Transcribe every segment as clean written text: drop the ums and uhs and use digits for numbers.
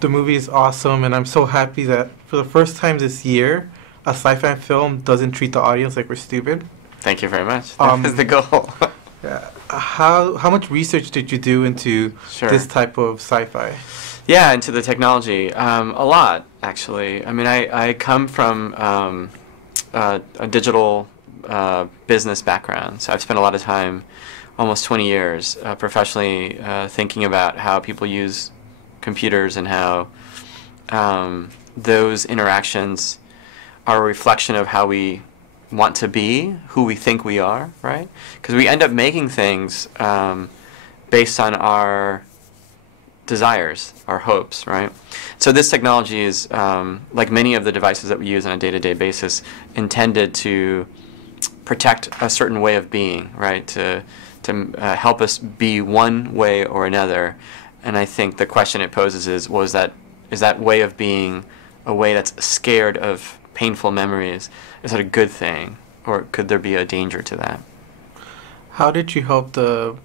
The movie is awesome, and I'm so happy that for the first time this year, a sci-fi film doesn't treat the audience like we're stupid. Thank you very much. That was the goal. Yeah. How much research did you do into Sure. this type of sci-fi? Yeah, into the technology. A lot, actually. I mean, I come from a digital business background, so I've spent a lot of time, almost 20 years, professionally thinking about how people use computers and how those interactions are a reflection of how we want to be, who we think we are, right? Because we end up making things based on our desires, our hopes, right? So this technology is, like many of the devices that we use on a day-to-day basis, intended to protect a certain way of being, right? To help us be one way or another. And I think the question it poses is that way of being a way that's scared of painful memories? Is that a good thing, or could there be a danger to that? How did you help the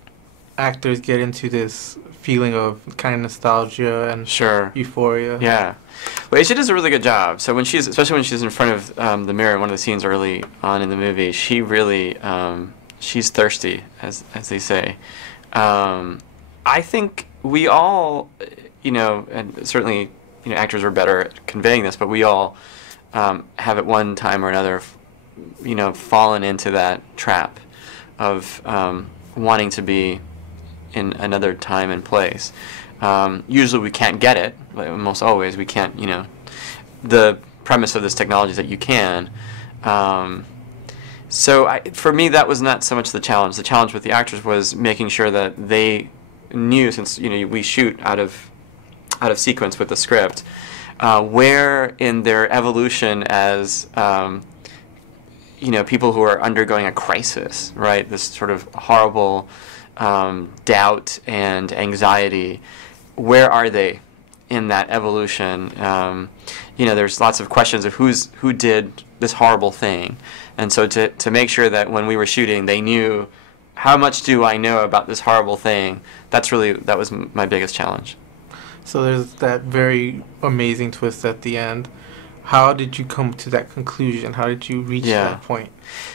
actors get into this feeling of kind of nostalgia and Sure. euphoria? Yeah. Well, Aisha does a really good job. So especially when she's in front of the mirror, one of the scenes early on in the movie, she really, she's thirsty, as they say. I think we all, and certainly, actors are better at conveying this, but we all have at one time or another, fallen into that trap of wanting to be in another time and place. Usually we can't get it. Almost always we can't. The premise of this technology is that you can. So for me, that was not so much the challenge. The challenge with the actors was making sure that they knew, since we shoot out of sequence with the script, where in their evolution as people who are undergoing a crisis, right? This sort of horrible doubt and anxiety. Where are they in that evolution? There's lots of questions of who did this horrible thing, and so to make sure that when we were shooting, they knew, how much do I know about this horrible thing? That was my biggest challenge. So there's that very amazing twist at the end. How did you come to that conclusion? How did you reach that point?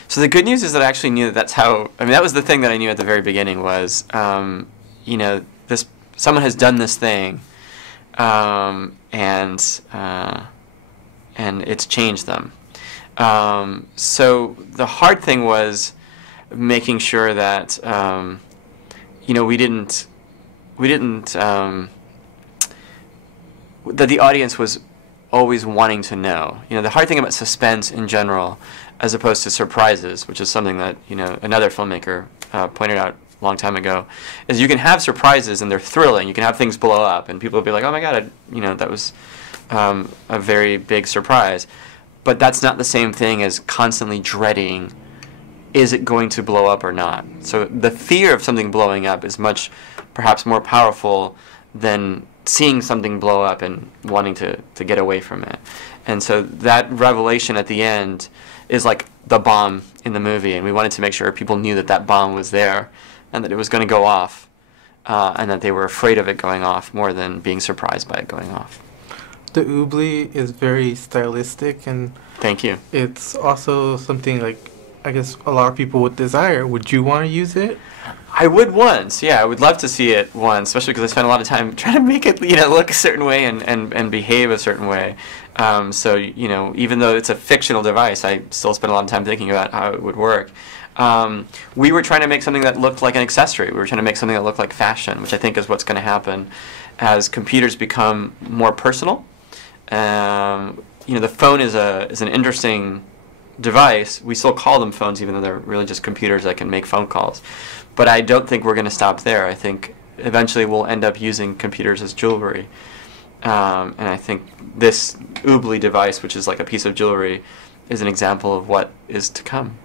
So the good news is that I actually knew that's how. I mean, that was the thing that I knew at the very beginning was, someone has done this thing, and it's changed them. So the hard thing was making sure that we didn't that the audience was always wanting to know. The hard thing about suspense in general, as opposed to surprises, which is something that another filmmaker pointed out a long time ago, is you can have surprises and they're thrilling. You can have things blow up and people will be like, "Oh my God, that was a very big surprise." But that's not the same thing as constantly dreading, is it going to blow up or not? So the fear of something blowing up is perhaps more powerful than seeing something blow up and wanting to get away from it. And so that revelation at the end is like the bomb in the movie, and we wanted to make sure people knew that bomb was there and that it was going to go off, and that they were afraid of it going off more than being surprised by it going off. The oobleck is very stylistic, and thank you. It's also something like, I guess, a lot of people would desire. Would you want to use it? I would once, yeah. I would love to see it once, especially because I spent a lot of time trying to make it, look a certain way and behave a certain way. So, even though it's a fictional device, I still spent a lot of time thinking about how it would work. We were trying to make something that looked like an accessory. We were trying to make something that looked like fashion, which I think is what's going to happen as computers become more personal. The phone is an interesting device. We still call them phones, even though they're really just computers that can make phone calls. But I don't think we're going to stop there. I think eventually we'll end up using computers as jewelry. And I think this oobleck device, which is like a piece of jewelry, is an example of what is to come.